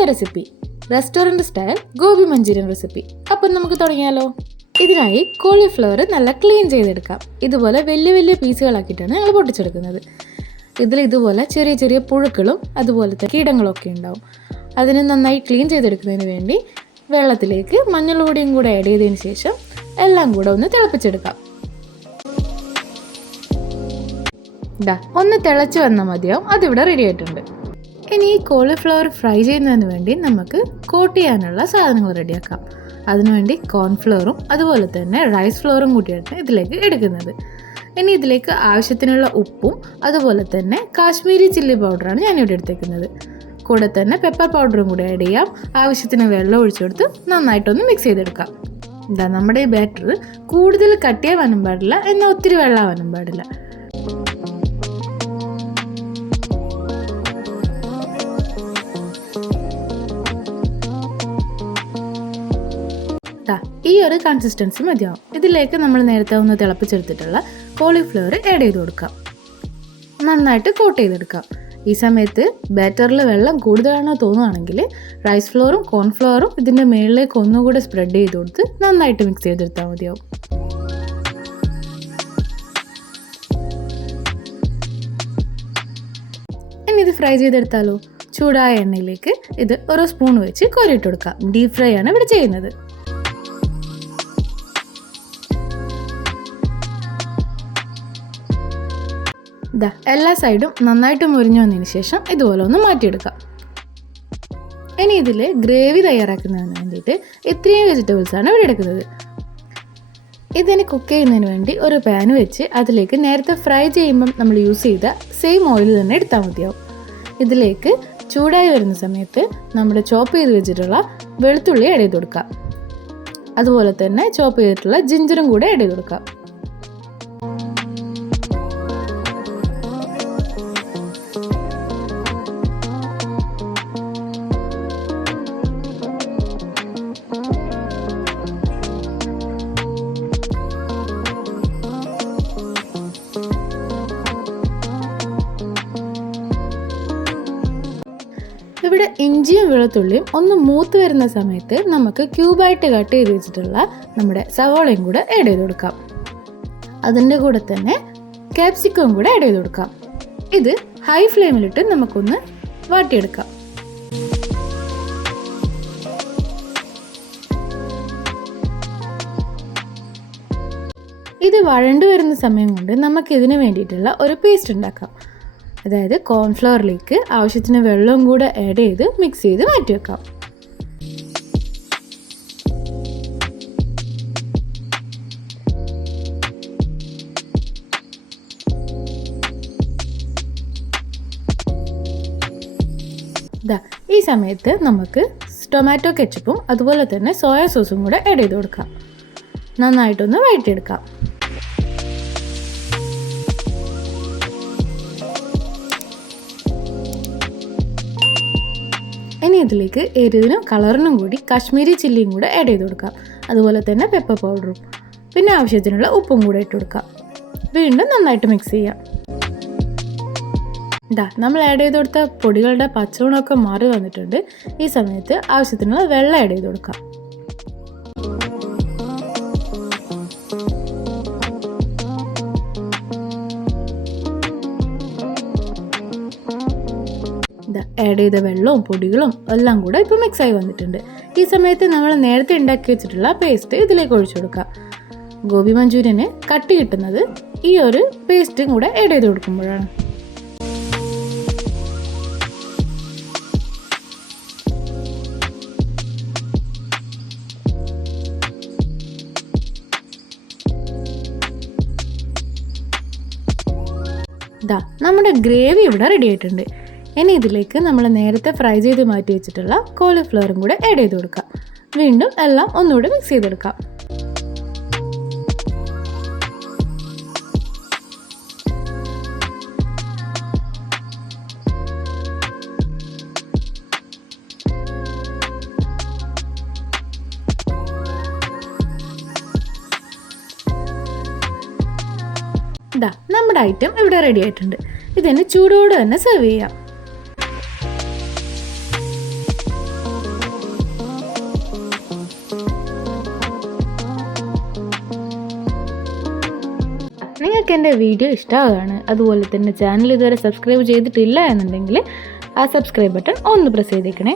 അടുത്ത recipe restaurant style gobi manchurian recipe. അപ്പം നമുക്ക് തുടങ്ങിയാലോ. ഇതിനായി കോളിഫ്ലവർ നല്ല ക്ലീൻ ചെയ്തെടുക്കാം. ഇതുപോലെ വലിയ വലിയ പീസുകളാക്കിയിട്ടാണ് ഞങ്ങൾ പൊട്ടിച്ചെടുക്കുന്നത്. ഇതുപോലെ ചെറിയ ചെറിയ പുഴുക്കളും അതുപോലത്തെ കീടങ്ങളൊക്കെ ഉണ്ടാവും. അതിന് നന്നായി ക്ലീൻ ചെയ്തെടുക്കുന്നതിന് വേണ്ടി വെള്ളത്തിലേക്ക് മഞ്ഞൾപ്പൊടിയും കൂടെ ആഡ് ചെയ്തതിന് ശേഷം എല്ലാം കൂടെ ഒന്ന് തിളപ്പിച്ചെടുക്കാം. ഒന്ന് തിളച്ച് വന്നാൽ മതിയാവും. അതിവിടെ റെഡി ആയിട്ടുണ്ട്. ഇനി ഈ കോളിഫ്ലവർ ഫ്രൈ ചെയ്യുന്നതിന് വേണ്ടി നമുക്ക് കോട്ട് ചെയ്യാനുള്ള സാധനങ്ങൾ റെഡിയാക്കാം. അതിനുവേണ്ടി കോൺഫ്ലവറും അതുപോലെ തന്നെ റൈസ് ഫ്ലോറും കൂട്ടിയാണ് ഇതിലേക്ക് എടുക്കുന്നത്. ഇനി ഇതിലേക്ക് ആവശ്യത്തിനുള്ള ഉപ്പും അതുപോലെ തന്നെ കാശ്മീരി ചില്ലി പൗഡറാണ് ഞാനിവിടെ എടുത്തേക്കുന്നത്. കൂടെ തന്നെ പെപ്പർ പൗഡറും കൂടി ആഡ് ചെയ്യാം. ആവശ്യത്തിന് വെള്ളം ഒഴിച്ചു കൊടുത്ത് നന്നായിട്ടൊന്ന് മിക്സ് ചെയ്തെടുക്കാം. നമ്മുടെ ഈ ബാറ്റർ കൂടുതൽ കട്ടിയാവാനും പാടില്ല, എന്നാൽ ഒത്തിരി വെള്ളമാവാനും പാടില്ല. ഈ ഒരു കൺസിസ്റ്റൻസി മതിയാവും. ഇതിലേക്ക് നമ്മൾ നേരത്തെ ഒന്ന് തിളപ്പിച്ചെടുത്തിട്ടുള്ള കോളിഫ്ലവർ ആഡ് ചെയ്ത് കൊടുക്കാം. നന്നായിട്ട് കോട്ട് ചെയ്തെടുക്കാം. ഈ സമയത്ത് ബാറ്ററിൽ വെള്ളം കൂടുതലാണോ തോന്നുകയാണെങ്കിൽ റൈസ് ഫ്ലോറും കോൺഫ്ലവറും ഇതിൻ്റെ മുകളിലേക്ക് ഒന്നുകൂടെ സ്പ്രെഡ് ചെയ്ത് കൊടുത്ത് നന്നായിട്ട് മിക്സ് ചെയ്തെടുത്താൽ മതിയാവും. ഇനി ഇത് ഫ്രൈ ചെയ്തെടുത്താലോ. ചൂടായ എണ്ണയിലേക്ക് ഇത് ഓരോ സ്പൂൺ വെച്ച് കോരിയിട്ട് കൊടുക്കാം. ഡീപ് ഫ്രൈ ആണ് ഇവിടെ ചെയ്യുന്നത്. എല്ലാ സൈഡും നന്നായിട്ട് മുരിഞ്ഞു വന്നതിന് ശേഷം ഇതുപോലെ ഒന്ന് മാറ്റിയെടുക്കാം. ഇനി ഇതിൽ ഗ്രേവി തയ്യാറാക്കുന്നതിന് വേണ്ടിയിട്ട് ഇത്രയും വെജിറ്റബിൾസാണ് ഇവിടെ എടുക്കുന്നത്. ഇതിന് കുക്ക് ചെയ്യുന്നതിന് വേണ്ടി ഒരു പാൻ വെച്ച് അതിലേക്ക് നേരത്തെ ഫ്രൈ ചെയ്യുമ്പം നമ്മൾ യൂസ് ചെയ്ത സെയിം ഓയിൽ തന്നെ എടുത്താൽ മതിയാവും. ഇതിലേക്ക് ചൂടായി വരുന്ന സമയത്ത് നമ്മുടെ ചോപ്പ് ചെയ്ത് വെച്ചിട്ടുള്ള വെളുത്തുള്ളി ആഡ് ചെയ്ത് കൊടുക്കാം. അതുപോലെ തന്നെ ചോപ്പ് ചെയ്തിട്ടുള്ള ജിഞ്ചറും കൂടെ ആഡ് ചെയ്ത് കൊടുക്കാം. ഇവിടെ ഇഞ്ചിയും വെളുത്തുള്ളിയും ഒന്ന് മൂത്ത് വരുന്ന സമയത്ത് നമുക്ക് ക്യൂബായിട്ട് കട്ട് ചെയ്ത് വെച്ചിട്ടുള്ള നമ്മുടെ സവാളയും കൂടെ ആഡ് ചെയ്ത് കൊടുക്കാം. അതിൻ്റെ കൂടെ തന്നെ ക്യാപ്സിക്കവും കൂടെ ആഡ് ചെയ്ത് കൊടുക്കാം. ഇത് ഹൈ ഫ്ലെയിമിലിട്ട് നമുക്കൊന്ന് വാട്ടിയെടുക്കാം. ഇത് വഴണ്ടു വരുന്ന സമയം കൊണ്ട് നമുക്ക് ഇതിന് വേണ്ടിയിട്ടുള്ള ഒരു പേസ്റ്റ് ഉണ്ടാക്കാം. അതായത് കോൺഫ്ലവറിലേക്ക് ആവശ്യത്തിന് വെള്ളവും കൂടെ ആഡ് ചെയ്ത് മിക്സ് ചെയ്ത് മാറ്റി വെക്കാം. ഈ സമയത്ത് നമുക്ക് ടൊമാറ്റോ കെച്ചപ്പും അതുപോലെ തന്നെ സോയ സോസും കൂടെ ആഡ് ചെയ്ത് കൊടുക്കാം. നന്നായിട്ടൊന്ന് വഴറ്റിയെടുക്കാം. ഇനി ഇതിലേക്ക് എരിവിനും കളറിനും കൂടി കാശ്മീരി ചില്ലിയും കൂടെ ആഡ് ചെയ്ത് കൊടുക്കാം. അതുപോലെ തന്നെ പെപ്പർ പൗഡറും പിന്നെ ആവശ്യത്തിനുള്ള ഉപ്പും കൂടെ ഇട്ട് കൊടുക്കാം. വീണ്ടും നന്നായിട്ട് മിക്സ് ചെയ്യാം. നമ്മൾ ആഡ് ചെയ്ത് കൊടുത്ത പൊടികളുടെ പച്ചമണമൊക്കെ മാറി വന്നിട്ടുണ്ട്. ഈ സമയത്ത് ആവശ്യത്തിനുള്ള വെള്ളം ആഡ് ചെയ്ത് കൊടുക്കാം. ആഡ് ചെയ്ത വെള്ളവും പൊടികളും എല്ലാം കൂടെ ഇപ്പോൾ മിക്സായി വന്നിട്ടുണ്ട്. ഈ സമയത്ത് നമ്മൾ നേരത്തെ ഉണ്ടാക്കി വെച്ചിട്ടുള്ള പേസ്റ്റ് ഇതിലേക്ക് ഒഴിച്ചു കൊടുക്കാം. ഗോബി മഞ്ചൂരിയന് കട്ടി കിട്ടുന്നത് ഈ ഒരു പേസ്റ്റും കൂടെ ആഡ് ചെയ്ത് കൊടുക്കുമ്പോഴാണ്. നമ്മുടെ ഗ്രേവി ഇവിടെ റെഡി ആയിട്ടുണ്ട്. ഇനി ഇതിലേക്ക് നമ്മൾ നേരത്തെ ഫ്രൈ ചെയ്ത് മാറ്റി വെച്ചിട്ടുള്ള കോളിഫ്ലവറും കൂടെ ആഡ് ചെയ്ത് കൊടുക്കാം. വീണ്ടും എല്ലാം ഒന്നുകൂടെ മിക്സ് ചെയ്തെടുക്കാം. നമ്മുടെ ഐറ്റം ഇവിടെ റെഡി ആയിട്ടുണ്ട്. ഇതിന് ചൂടോടെ തന്നെ സെർവ് ചെയ്യാം. നിങ്ങൾക്ക് എൻ്റെ വീഡിയോ ഇഷ്ടമാവുകയാണ്, അതുപോലെ തന്നെ ചാനൽ ഇതുവരെ സബ്സ്ക്രൈബ് ചെയ്തിട്ടില്ല എന്നുണ്ടെങ്കിൽ ആ സബ്സ്ക്രൈബ് ബട്ടൺ ഒന്ന് പ്രസ് ചെയ്തേക്കണേ.